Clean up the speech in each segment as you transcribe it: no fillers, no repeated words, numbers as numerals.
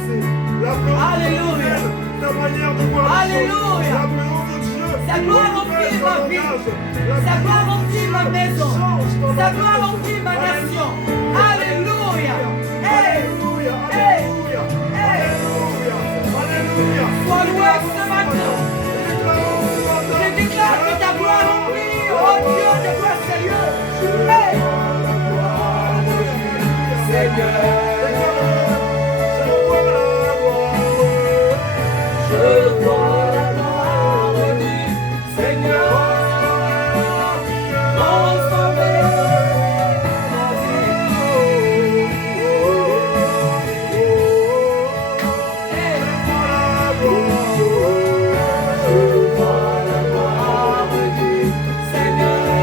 penser, la présence de Dieu, ta manière de voir les choses, la présence de Dieu, sa gloire remplit ma vie, sa gloire remplit ma maison, sa gloire remplit ma nation. Alléluia. Alléluia, alléluia, alléluia, alléluia. Sois loué ce matin. Je déclare que ta gloire remplit, oh Dieu de gloire Seigneur. Seigneur, je vois la gloire du Seigneur transformer ma vie. Je vois la gloire du Seigneur.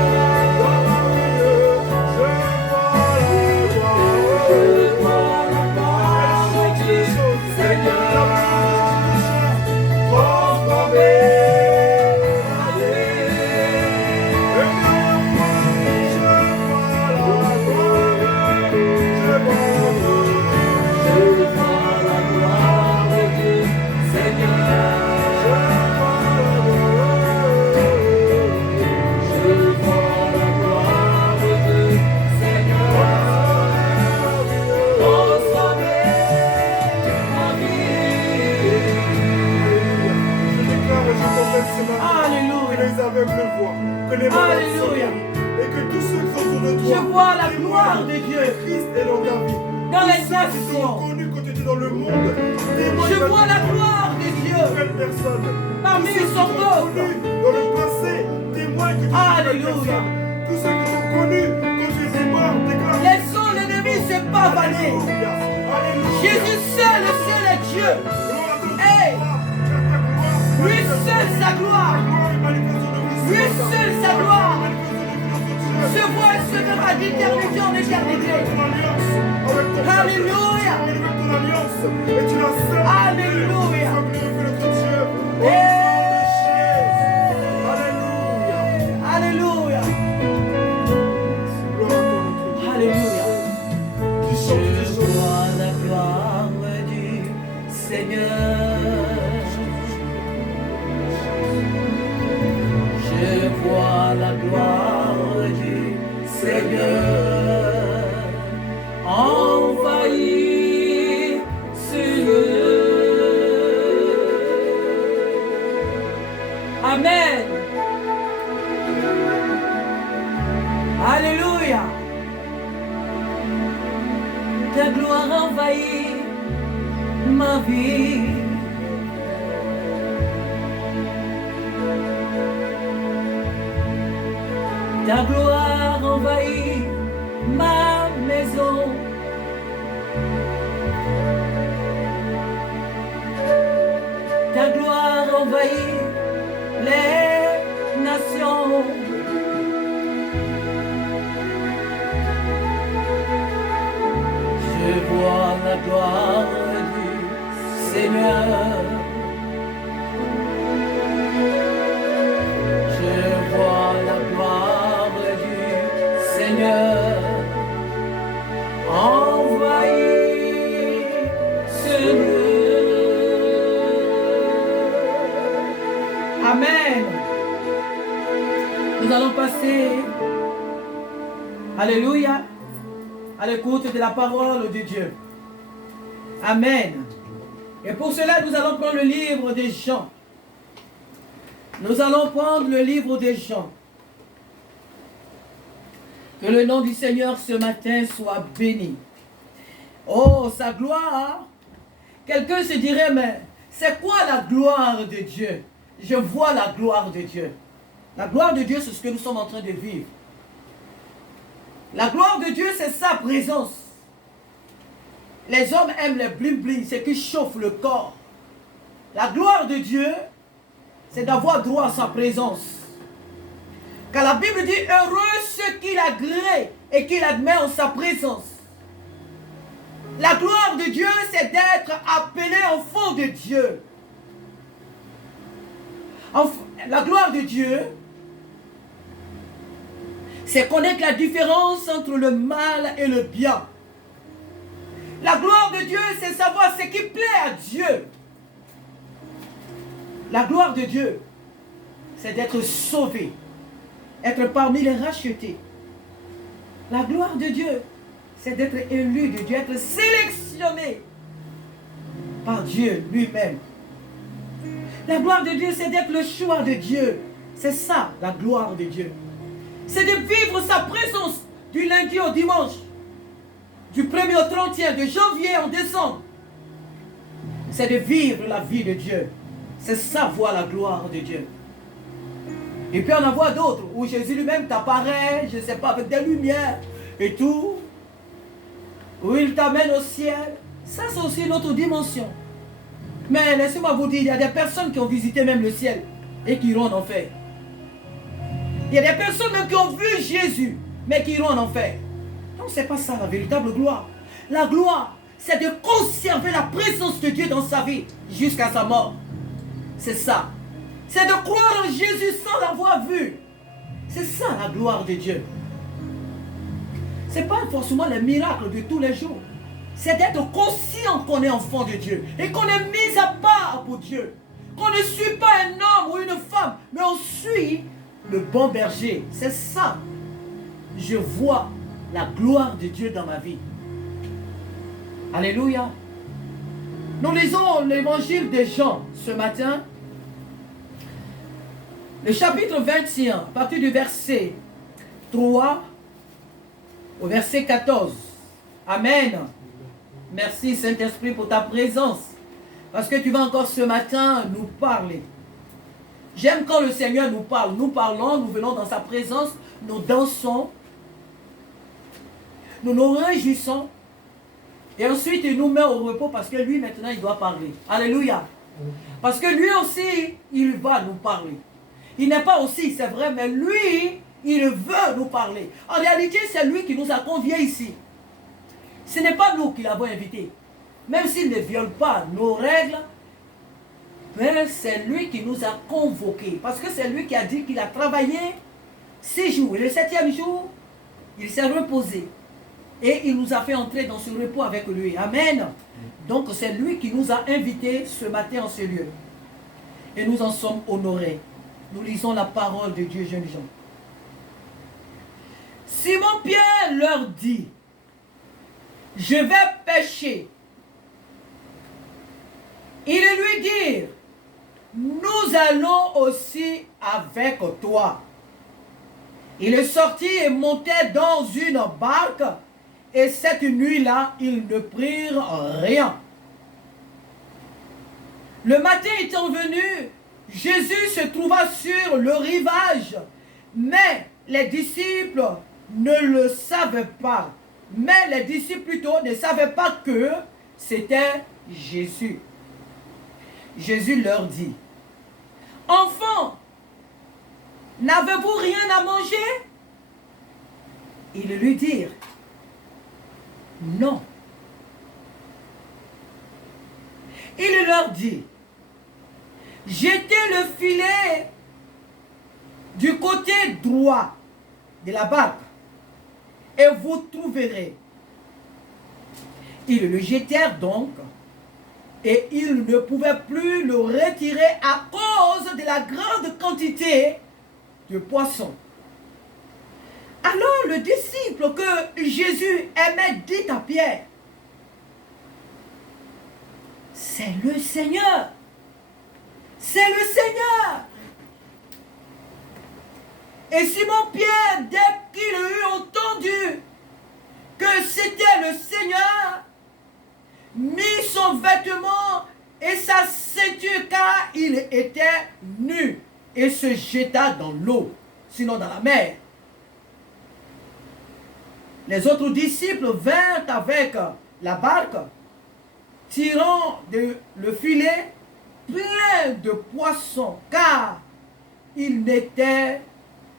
Que les malades soient, et que tous ceux qui sont autour de toi, je vois la gloire de Dieu. Christ est dans ta vie. Dans les Ceux qui sont nations. connus quand tu étais dans le monde, Je vois la gloire de Dieu. personnes. Parmi Tous ceux son qui t'ont peuple. connu dans le passé, témoignent que tu es une belle Alléluia. personne. Tous ceux qui t'ont connu quand tu étais mort, déclarent. Laissons l'ennemi se pavaner. Alléluia. Alléluia. Jésus seul est Dieu. Gloire à ton Hey. gloire. Ta gloire. Lui seul sa gloire. Gloire et manifestation de Christ. Lui seul sa gloire. Manifestation de notre Dieu. Se voit et se verra d'éternité en éternité. Alléluia. Et tu l'as seul. Alléluia. Alléluia. Alléluia. Je vois la gloire du Seigneur. Je vois la gloire du Seigneur envahir ce lieu. Amen. Alléluia. Ta gloire envahit ma vie. Ta gloire envahit ma maison. Ta gloire envahit les nations. Je vois la gloire du Seigneur. Je vois la gloire du Seigneur envahir ce lieu. Amen. Nous allons passer, alléluia, à l'écoute de la parole de Dieu. Amen. Et pour cela, nous allons prendre le livre des Jean. Nous allons prendre le livre des Jean. Que le nom du Seigneur ce matin soit béni. Oh, sa gloire. Quelqu'un se dirait, mais c'est quoi la gloire de Dieu? Je vois la gloire de Dieu. La gloire de Dieu, c'est ce que nous sommes en train de vivre. La gloire de Dieu, c'est sa présence. Les hommes aiment les bling-bling, c'est qui chauffe le corps. La gloire de Dieu, c'est d'avoir droit à sa présence. Car la Bible dit, heureux ceux qui l'agréent et qui l'admettent en sa présence. La gloire de Dieu, c'est d'être appelé enfant de Dieu. La gloire de Dieu, c'est connaître la différence entre le mal et le bien. La gloire de Dieu, c'est savoir ce qui plaît à Dieu. La gloire de Dieu, c'est d'être sauvé, être parmi les rachetés. La gloire de Dieu, c'est d'être élu de Dieu, être sélectionné par Dieu lui-même. La gloire de Dieu, c'est d'être le choix de Dieu. C'est ça, la gloire de Dieu. C'est de vivre sa présence du lundi au dimanche, du 1er au 31, de janvier en décembre. C'est de vivre la vie de Dieu. C'est ça, voir la gloire de Dieu. Et puis on en voit d'autres, où Jésus lui-même t'apparaît, je ne sais pas, avec des lumières et tout, où il t'amène au ciel. Ça, c'est aussi une autre dimension. Mais laissez-moi vous dire, il y a des personnes qui ont visité même le ciel et qui iront en enfer. Il y a des personnes même qui ont vu Jésus, mais qui iront en enfer. Non, ce n'est pas ça la véritable gloire. La gloire, c'est de conserver la présence de Dieu dans sa vie jusqu'à sa mort. C'est ça. C'est de croire en Jésus sans l'avoir vu. C'est ça la gloire de Dieu. Ce n'est pas forcément les miracles de tous les jours. C'est d'être conscient qu'on est enfant de Dieu et qu'on est mis à part pour Dieu. Qu'on ne suit pas un homme ou une femme, mais on suit le bon berger. C'est ça. Je vois la gloire de Dieu dans ma vie. Alléluia. Nous lisons l'évangile de Jean ce matin. Le chapitre 21, à partir du verset 3 au verset 14. Amen. Merci Saint-Esprit pour ta présence. Parce que tu vas encore ce matin nous parler. J'aime quand le Seigneur nous parle. Nous parlons, nous venons dans sa présence, nous dansons, nous nous réjouissons. Et ensuite il nous met au repos parce que lui maintenant il doit parler. Alléluia. Parce que lui aussi, il va nous parler. Il n'est pas aussi, c'est vrai, mais lui, il veut nous parler. En réalité, c'est lui qui nous a conviés ici. Ce n'est pas nous qui l'avons invité. Même s'il ne viole pas nos règles, mais c'est lui qui nous a convoqués. Parce que c'est lui qui a dit qu'il a travaillé 6 jours. Et le 7e jour, il s'est reposé. Et il nous a fait entrer dans ce repos avec lui. Amen. Donc c'est lui qui nous a invités ce matin en ce lieu. Et nous en sommes honorés. Nous lisons la parole de Dieu, jeunes gens. Simon-Pierre leur dit, je vais pêcher. Ils lui dirent, nous allons aussi avec toi. Il sortit et montait dans une barque, et cette nuit-là, ils ne prirent rien. Le matin étant venu, Jésus se trouva sur le rivage, mais les disciples ne le savaient pas. Mais les disciples plutôt ne savaient pas que c'était Jésus. Jésus leur dit, « Enfants, n'avez-vous rien à manger ?» Ils lui dirent, « Non. » Il leur dit, « Jetez le filet du côté droit de la barque et vous trouverez. » Ils le jetèrent donc et ils ne pouvaient plus le retirer à cause de la grande quantité de poissons. Alors le disciple que Jésus aimait dit à Pierre, « C'est le Seigneur. C'est le Seigneur. » Et Simon-Pierre, dès qu'il eut entendu que c'était le Seigneur, mit son vêtement et sa ceinture car il était nu et se jeta dans l'eau, sinon dans la mer. Les autres disciples vinrent avec la barque, tirant le filet plein de poissons, car il n'était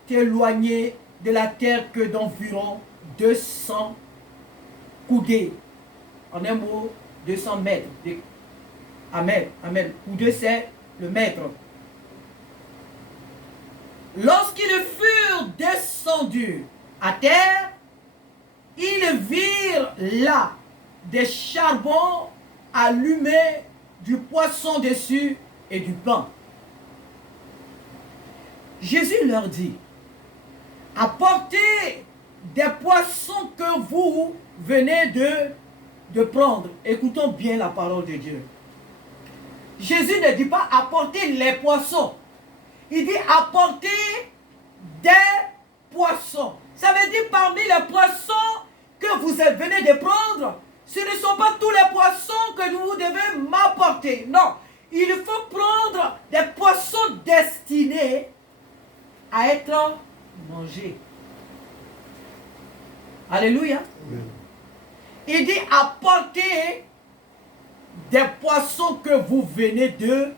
éloigné de la terre que d'environ 200 coudées. En un mot, 200 mètres. Amen. Amen. Coudée, c'est le mètre. Lorsqu'ils furent descendus à terre, ils virent là des charbons allumés, du poisson dessus et du pain. Jésus leur dit, apportez des poissons que vous venez de prendre. Écoutons bien la parole de Dieu. Jésus ne dit pas apportez les poissons. Il dit apportez des poissons. Ça veut dire parmi les poissons que vous venez de prendre, ce ne sont pas tous les poissons que vous devez m'apporter. Non, il faut prendre des poissons destinés à être mangés. Alléluia. Amen. Il dit apportez des poissons que vous venez de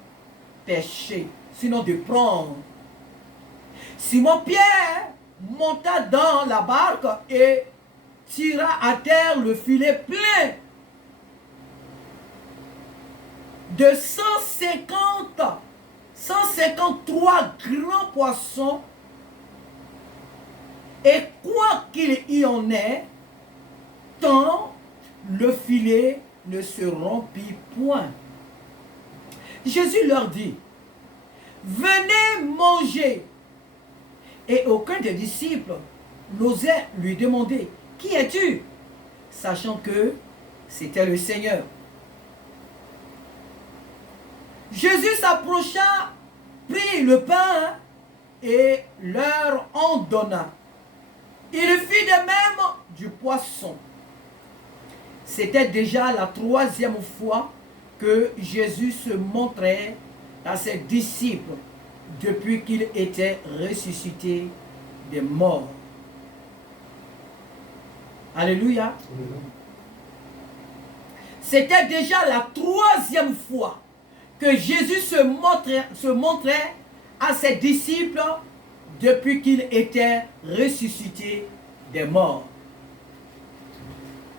pêcher, sinon de prendre. Simon-Pierre monta dans la barque et tira à terre le filet plein de 153 grands poissons, et quoi qu'il y en ait, tant le filet ne se rompit point. Jésus leur dit, venez manger. Et aucun des disciples n'osait lui demander, qui es-tu? Sachant que c'était le Seigneur. Jésus s'approcha, prit le pain et leur en donna. Il fit de même du poisson. C'était déjà la 3e fois que Jésus se montrait à ses disciples depuis qu'il était ressuscité des morts. Alléluia. C'était déjà la 3e fois que Jésus se montrait à ses disciples depuis qu'il était ressuscité des morts.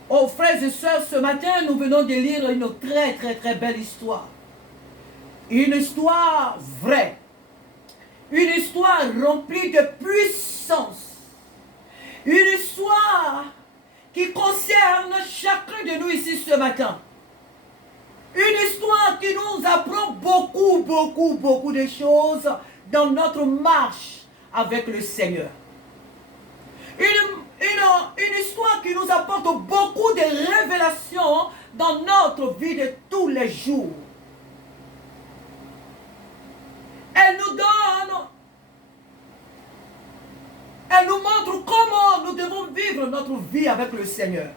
Oh frères et sœurs, ce matin, nous venons de lire une très belle histoire. Une histoire vraie. Une histoire remplie de puissance. Une histoire qui concerne chacun de nous ici ce matin. Une histoire qui nous apprend beaucoup de choses dans notre marche avec le Seigneur. Une histoire qui nous apporte beaucoup de révélations dans notre vie de tous les jours. Elle nous montre comment nous devons vivre notre vie avec le Seigneur.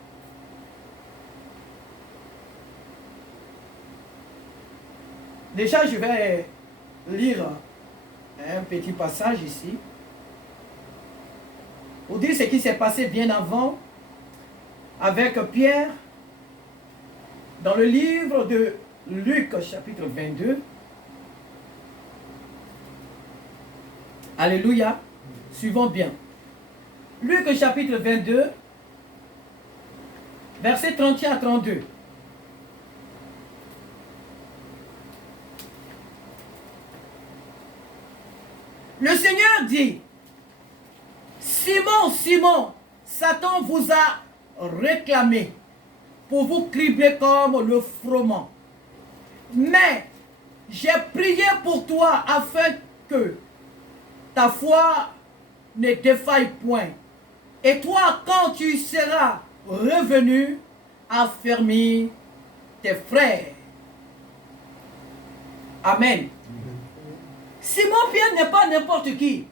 Déjà, je vais lire un petit passage ici. Pour dire ce qui s'est passé bien avant avec Pierre dans le livre de Luc chapitre 22. Alléluia. Suivons bien. Luc chapitre 22, versets 31 à 32. Le Seigneur dit, Simon, Simon, Satan vous a réclamé pour vous cribler comme le froment. Mais j'ai prié pour toi afin que ta foi ne défaille point. Et toi, quand tu seras revenu, affermis tes frères. Amen. Simon-Pierre n'est pas n'importe qui.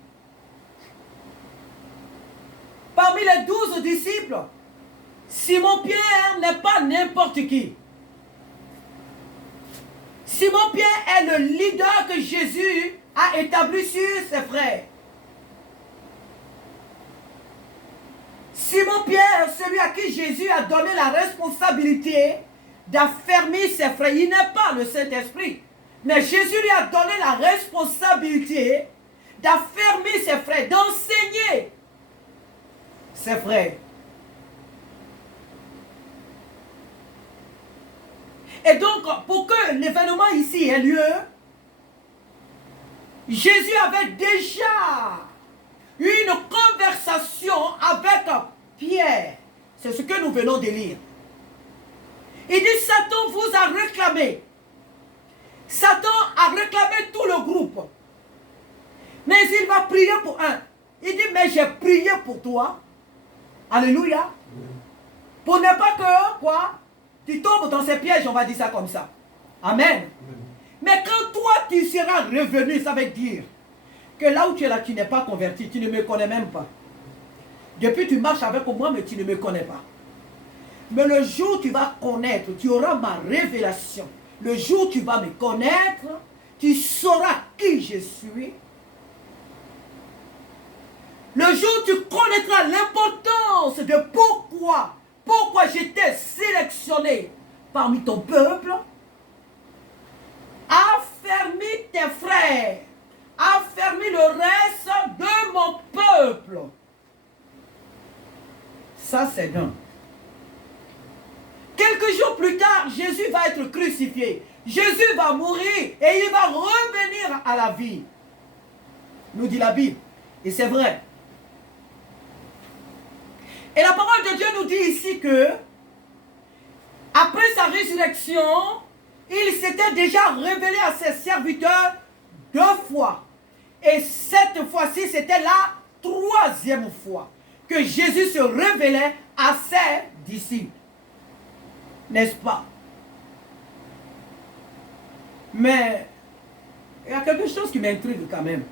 Parmi les 12 disciples, Simon-Pierre n'est pas n'importe qui. Simon-Pierre est le leader que Jésus a établi sur ses frères. Simon-Pierre, celui à qui Jésus a donné la responsabilité d'affermir ses frères. Il n'est pas le Saint-Esprit. Mais Jésus lui a donné la responsabilité d'affermir ses frères, d'enseigner ses frères. Et donc, pour que l'événement ici ait lieu, Jésus avait déjà eu une conversation avec Pierre. C'est ce que nous venons de lire. Il dit, Satan vous a réclamé. Satan a réclamé tout le groupe. Mais il va prier pour un. Il dit, mais j'ai prié pour toi. Alléluia. Pour ne pas que, quoi, tu tombes dans ces pièges, on va dire ça comme ça. Amen. Mais quand toi, tu seras revenu, ça veut dire que là où tu es là, tu n'es pas converti, tu ne me connais même pas. Depuis, tu marches avec moi, mais tu ne me connais pas. Mais le jour où tu vas connaître, tu auras ma révélation. Le jour où tu vas me connaître, tu sauras qui je suis. Le jour où tu connaîtras l'importance de pourquoi j'étais sélectionné parmi ton peuple, affermis tes frères, affermis le reste de mon peuple. Ça, c'est d'un. Quelques jours plus tard, Jésus va être crucifié. Jésus va mourir et il va revenir à la vie. Nous dit la Bible. Et c'est vrai. Et la parole de Dieu nous dit ici que, après sa résurrection, il s'était déjà révélé à ses serviteurs 2 fois. Et cette fois-ci, c'était la 3e fois que Jésus se révélait à ses disciples. N'est-ce pas? Mais il y a quelque chose qui m'intrigue quand même.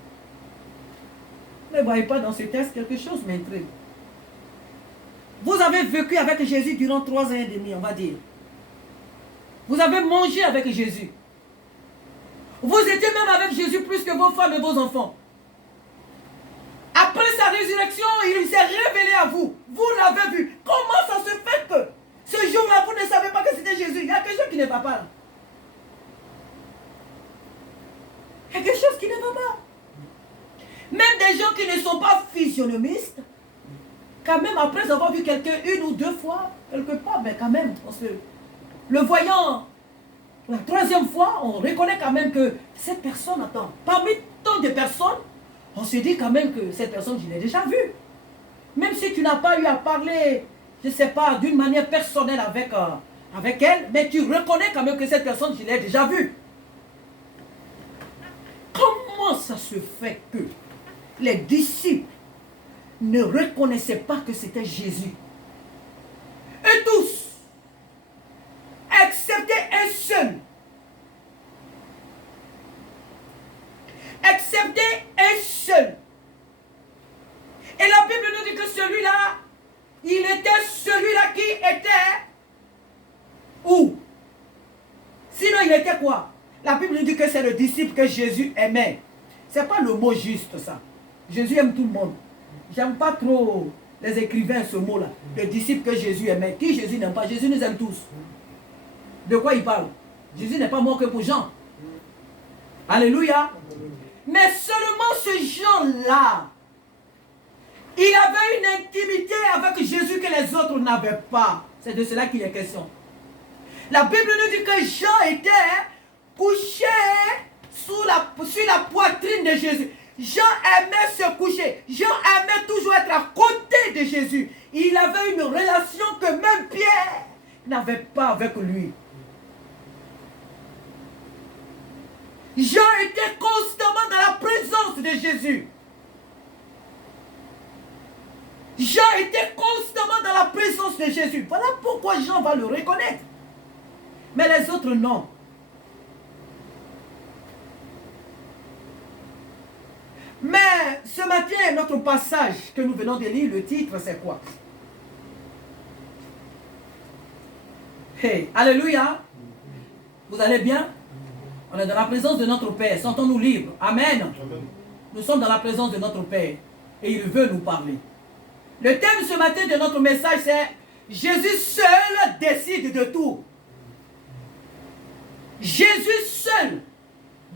Ne voyez pas dans ce texte, quelque chose m'intrigue. Vous avez vécu avec Jésus durant 3 ans et demi, on va dire. Vous avez mangé avec Jésus. Vous étiez même avec Jésus plus que vos femmes et vos enfants. Après sa résurrection, il s'est révélé à vous. Vous l'avez vu. Comment ça se fait que ce jour-là, vous ne savez pas que c'était Jésus? Il y a quelque chose qui ne va pas là. Il y a quelque chose qui ne va pas. Même des gens qui ne sont pas physionomistes, quand même après avoir vu quelqu'un 1 ou 2 fois, quelque part, mais quand même, le voyant la 3e fois, on reconnaît quand même que cette personne, attends, parmi tant de personnes, on se dit quand même que cette personne, je l'ai déjà vue. Même si tu n'as pas eu à parler, je ne sais pas, d'une manière personnelle avec elle, mais tu reconnais quand même que cette personne, je l'ai déjà vue. Comment ça se fait que les disciples ne reconnaissaient pas que c'était Jésus? Et tous, excepté un seul. Excepté un seul. Et la Bible nous dit que celui-là, il était celui-là qui était où? Sinon, il était quoi? La Bible nous dit que c'est le disciple que Jésus aimait. Ce n'est pas le mot juste, ça. Jésus aime tout le monde. J'aime pas trop les écrivains, ce mot-là. Le disciple que Jésus aimait. Qui Jésus n'aime pas? Jésus nous aime tous. De quoi il parle? Jésus n'est pas mort que pour Jean. Alléluia. Mais seulement ce Jean-là, il avait une intimité avec Jésus que les autres n'avaient pas. C'est de cela qu'il est question. La Bible nous dit que Jean était couché sur la poitrine de Jésus. Jean aimait se coucher. Jean aimait toujours être à côté de Jésus. Il avait une relation que même Pierre n'avait pas avec lui. Jean était constamment dans la présence de Jésus. Jean était constamment dans la présence de Jésus. Voilà pourquoi Jean va le reconnaître. Mais les autres, non. Mais ce matin, notre passage que nous venons de lire, le titre, c'est quoi? Hey, alléluia. Vous allez bien? On est dans la présence de notre Père. Sentons-nous libres. Amen. Amen. Nous sommes dans la présence de notre Père. Et il veut nous parler. Le thème ce matin de notre message, c'est Jésus seul décide de tout. Jésus seul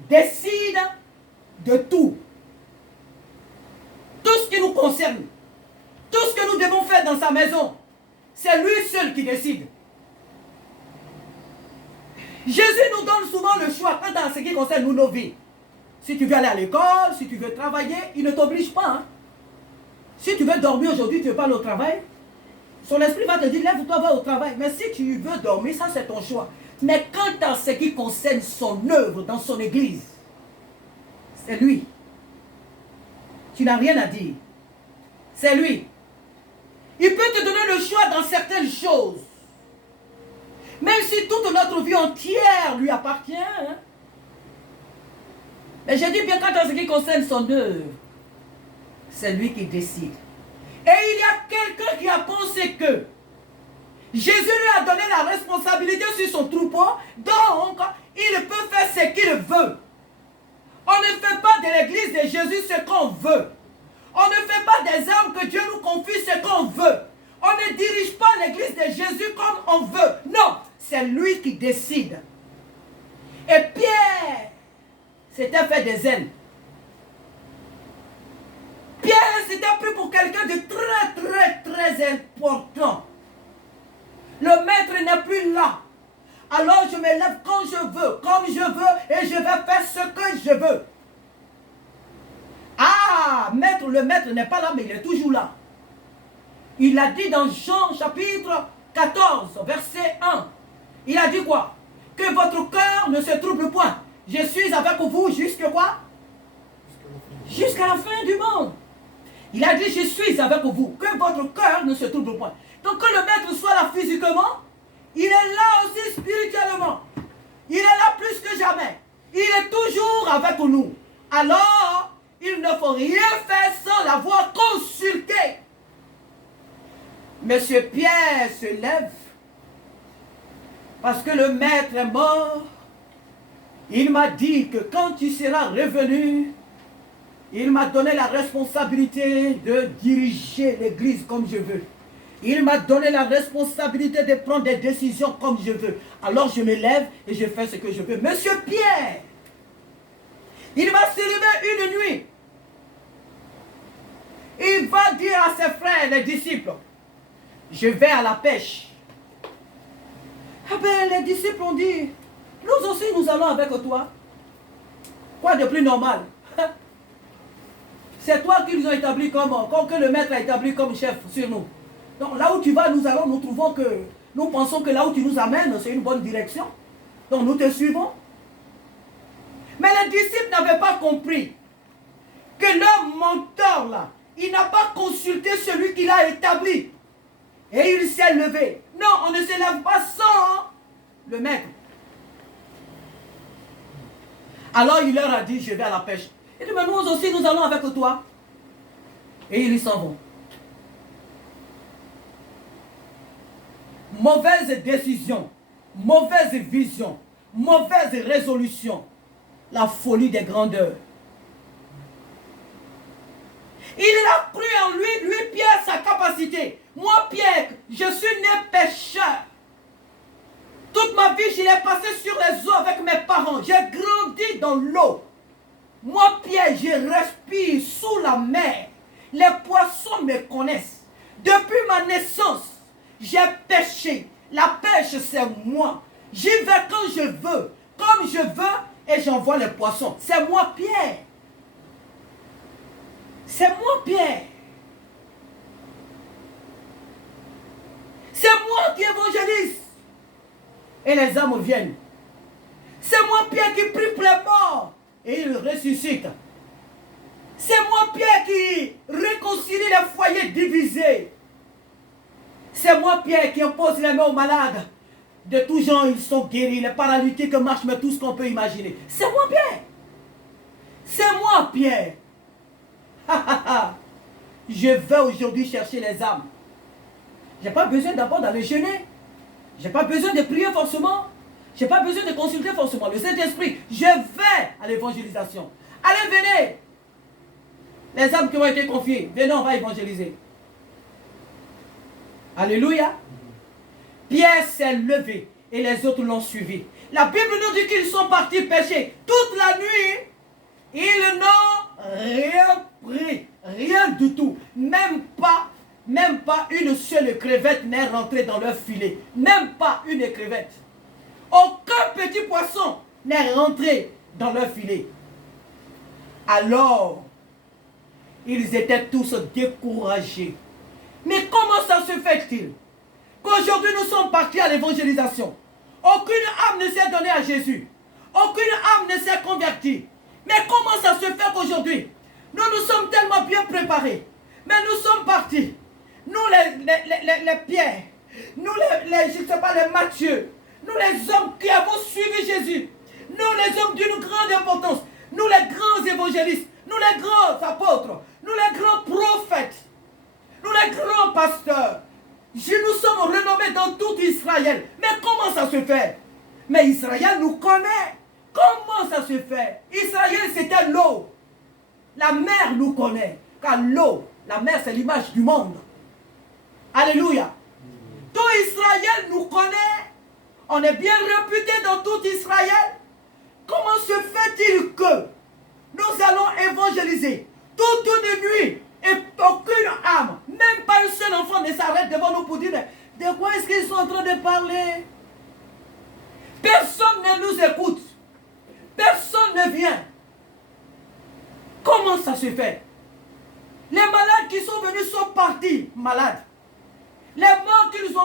décide de tout. Tout ce qui nous concerne, tout ce que nous devons faire dans sa maison, c'est lui seul qui décide. Jésus nous donne souvent le choix quant à ce qui concerne nous, nos vies. Si tu veux aller à l'école, si tu veux travailler, il ne t'oblige pas. Hein. Si tu veux dormir aujourd'hui, tu ne veux pas aller au travail, Son esprit va te dire, lève-toi, va au travail. Mais si tu veux dormir, ça c'est ton choix. Mais quant à ce qui concerne son œuvre dans son église, c'est lui. Tu n'as rien à dire. C'est lui. Il peut te donner le choix dans certaines choses. Même si toute notre vie entière lui appartient. Hein? Mais je dis bien quant à ce qui concerne son œuvre, c'est lui qui décide. Et il y a quelqu'un qui a pensé que Jésus lui a donné la responsabilité sur son troupeau, donc il peut faire ce qu'il veut. On ne fait pas de l'église de Jésus ce qu'on veut. On ne fait pas des âmes que Dieu nous confie ce qu'on veut. On ne dirige pas l'église de Jésus comme on veut. Non, c'est lui qui décide. Et Pierre s'était fait des ailes. Pierre s'était pris pour quelqu'un de très important. Le maître n'est plus là. Alors je me lève quand je veux, comme je veux, et je vais faire ce que je veux. Ah, maître, le maître n'est pas là, mais il est toujours là. Il a dit dans Jean chapitre 14, verset 1. Il a dit quoi? Que votre cœur ne se trouble point. Je suis avec vous jusqu'à quoi? Jusqu'à la fin du monde. Il a dit, je suis avec vous. Que votre cœur ne se trouble point. Donc que le maître soit là physiquement, il est là aussi spirituellement. Il est là plus que jamais. Il est toujours avec nous. Alors, il ne faut rien faire sans l'avoir consulté. Monsieur Pierre se lève parce que le maître est mort. Il m'a dit que quand tu seras revenu, il m'a donné la responsabilité de diriger l'église comme je veux. Il m'a donné la responsabilité de prendre des décisions comme je veux. Alors je me lève et je fais ce que je veux. Monsieur Pierre, il va se lever une nuit. Il va dire à ses frères, les disciples, je vais à la pêche. Ah ben, les disciples ont dit, nous aussi nous allons avec toi. Quoi de plus normal? C'est toi qu'ils ont établi comme que le maître a établi comme chef sur nous. Donc là où tu vas, nous trouvons que, nous pensons que là où tu nous amènes, c'est une bonne direction. Donc nous te suivons. Mais les disciples n'avaient pas compris que leur mentor là, il n'a pas consulté celui qui l'a établi. Et il s'est levé. Non, on ne se lève pas sans le maître. Alors il leur a dit, je vais à la pêche. Il dit, mais nous aussi nous allons avec toi. Et ils s'en vont. Mauvaise décision, mauvaise vision, mauvaise résolution, la folie des grandeurs. Il a cru en lui, Pierre, sa capacité. Moi, Pierre, je suis né pécheur. Toute ma vie, je l'ai passé sur les eaux avec mes parents. J'ai grandi dans l'eau. Moi, Pierre, je respire sous la mer. Les poissons me connaissent. Depuis ma naissance, j'ai pêché. La pêche, c'est moi. J'y vais quand je veux, comme je veux, et j'envoie les poissons. C'est moi, Pierre. C'est moi, Pierre. C'est moi qui évangélise. Et les âmes viennent. C'est moi, Pierre, qui prie pour les morts. Et il ressuscite. C'est moi, Pierre, qui réconcilie les foyers divisés. C'est moi, Pierre, qui impose les mains aux malades. De tous gens, ils sont guéris. Les paralytiques marchent, mais tout ce qu'on peut imaginer. C'est moi, Pierre. C'est moi, Pierre. Je vais aujourd'hui chercher les âmes. Je n'ai pas besoin d'abord d'aller jeûner. Je n'ai pas besoin de prier forcément. Je n'ai pas besoin de consulter forcément le Saint-Esprit. Je vais à l'évangélisation. Allez, venez. Les âmes qui ont été confiées, venez, on va évangéliser. Alléluia. Pierre s'est levé et les autres l'ont suivi. La Bible nous dit qu'ils sont partis pêcher. Toute la nuit, ils n'ont rien pris. Rien du tout. Même pas une seule crevette n'est rentrée dans leur filet. Même pas une crevette. Aucun petit poisson n'est rentré dans leur filet. Alors, ils étaient tous découragés. Mais comment ça se fait-il qu'aujourd'hui nous sommes partis à l'évangélisation? Aucune âme ne s'est donnée à Jésus. Aucune âme ne s'est convertie. Mais comment ça se fait qu'aujourd'hui, nous nous sommes tellement bien préparés, mais nous sommes partis, nous les Pierre, nous je ne sais pas, les Matthieu, nous les hommes qui avons suivi Jésus, nous les hommes d'une grande importance, nous les grands évangélistes, nous les grands apôtres, nous les grands prophètes, nous les grands pasteurs, nous sommes renommés dans tout Israël. Mais comment ça se fait? Mais Israël nous connaît. Comment ça se fait? Israël, c'était l'eau. La mer nous connaît. Car l'eau, la mer, c'est l'image du monde. Alléluia. Tout Israël nous connaît. On est bien réputé dans tout Israël. Comment se fait-il que nous allons évangéliser toute une nuit et aucune âme, même pas un seul enfant ne s'arrête devant nous pour dire de quoi est-ce qu'ils sont en train de parler? Personne ne nous écoute. Personne ne vient. Comment ça se fait? Les malades qui sont venus sont partis malades. Les morts qu'ils ont